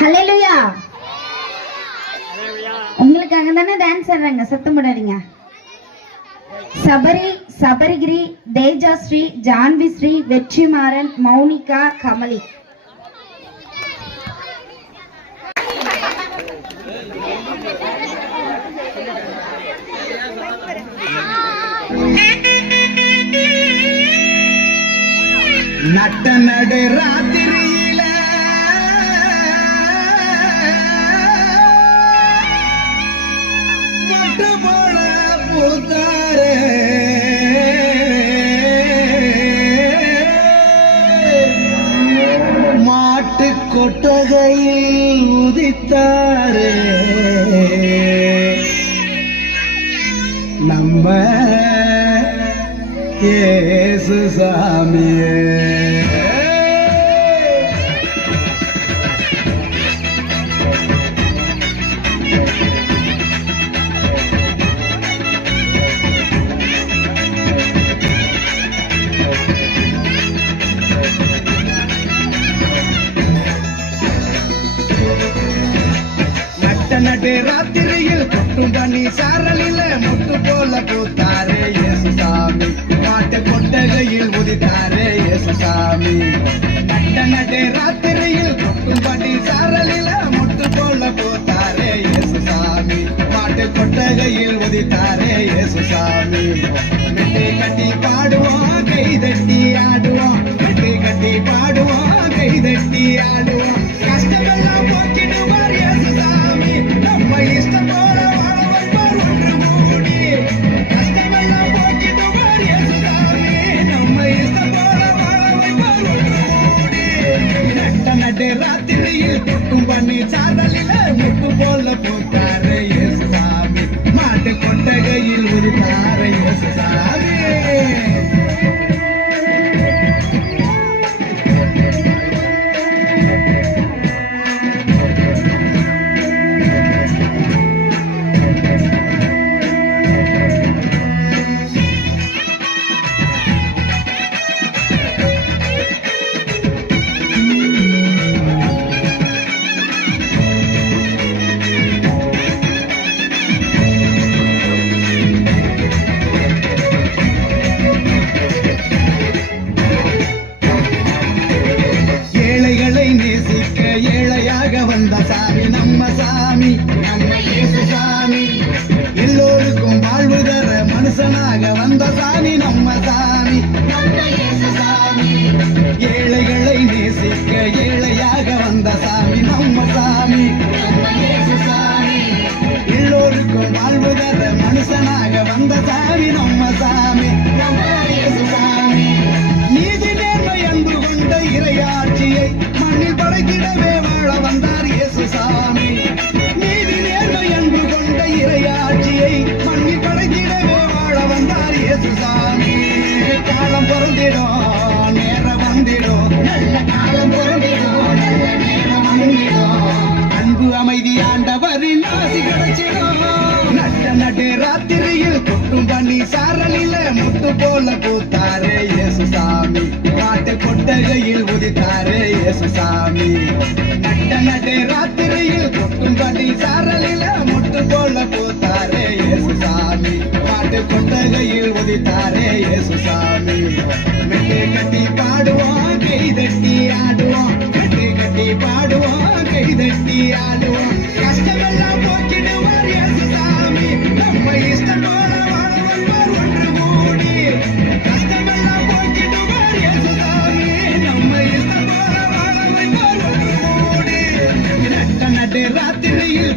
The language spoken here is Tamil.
ஹல்லேலூயா. உங்களுக்காக தானே டான்ஸ் ஆடுறாங்க, சத்தம் போடாதீங்க. சபரி, சபரிகிரி, தேஜாஸ்ரீ, ஜான்விஸ்ரீ, வெற்றிமாறன், மௌனிகா, கமலி. நட்ட நடு ராத்திரியில மொட்டு போல பூத்தாரே மாட்டு கொட்டகையில் உதித்தாரே நம்ம இயேசு சாமியே. நட்டு ராத்திரியில் கொட்டும் பண்ணி சாரலில முட்டு போல பூத்தாரே இயேசு சாமி. மாட்டு கொட்டகையில் உதித்தாரே இயேசு சாமி. நட்டு ராத்திரியில் கொட்டும் பண்ணி சாரலில முட்டு போல பூத்தாரே இயேசு சாமி. மாட்டு கொட்டகையில் உதித்தாரே இயேசு சாமி. மெட்டி கட்டி பாடுவோம், கை தட்டி ஆடுவோம். மெட்டி கட்டி பாடுவோம், கை தட்டி ஆடுவோம். கஷ்டமெல்லாம் போக்கிடுவார் இயேசு சாமி. நம்ம இஷ்டம் போல வாழ வைப்பார் ஒன்று கூடி. கஷ்டமெல்லாம் போக்கிடுவார் இயேசு சாமி. நம்ம இஷ்டம் போல வாழ வைப்பார் ஒன்று கூடி. நட்டு ராத்திரியில் கொட்டும் பண்ணி சாதலில முட்டு போல பூத்தாரே இயேசு சாமி. மாட்டு கொட்டகையில் உதித்தாரே இயேசு சாமி. ஏழையாக வந்த சாமி நம்ம சாமி, நம்ம இயேசு சாமி. எல்லோருக்கும் வாழ்வு தர மனுஷனாக வந்த சாமி நம்ம சாமி, நம்ம இயேசு சாமி. ஏழைகளை நேசிக்க ஏழையாக வந்த சாமி நம்ம சாமி, நம்ம இயேசு சாமி. எல்லோருக்கும் வாழ்வு தர மனுஷனாக வந்த சாமி நம்ம சாமி, நம்ம இயேசு சாமி. நீதி நேர்மை அன்பு கொண்ட இறையாட்சியை மண்ணில் படைத்திடவே வாழ வந்தார் இயேசு சாமி. நீதி நேர்மை அன்பு கொண்ட இறையாட்சியை மண்ணில் படைத்திடவே வாழ வந்தார் இயேசு சாமி. காலம் பொருந்திடும், நேரம் வந்திடும், நல்ல காலம் பொருந்திடும், நல்ல நேரம் வந்திடும். அன்பு அமைதி ஆண்டவரின் ஆசி கிடைச்சிடும். நட்டு ராத்திரியில் கொட்டும் பண்ணி சாரலில முட்டு போல பூத்தாரே இயேசு சாமி. மாட்டு கொட்டகையில் உதித்தாரே இயேசு சாமி. நட்டு ராத்திரியில் கொட்டும் பண்ணி சாரலில முட்டு போல பூத்தாரே இயேசு சாமி. மாட்டு கொட்டகையில் உதித்தாரே இயேசு சாமி. மெட்டி கட்டி பாடுவோம், கை தட்டி ஆடுவோம். மெட்டி கட்டி பாடுவோம், கை தட்டி ஆடுவோம். கஷ்டமெல்லாம் போக்கிடுவார் இயேசு சாமி. நம்ம இஷ்டம் போல வாழ வைப்பார் ஒன்று கூடி. கஷ்டமெல்லாம் போக்கிடுவார் இயேசு சாமி. நம்ம இஷ்டம் போல வாழ வைப்பார் ஒன்று கூடி. நட்டு ராத்திரியில்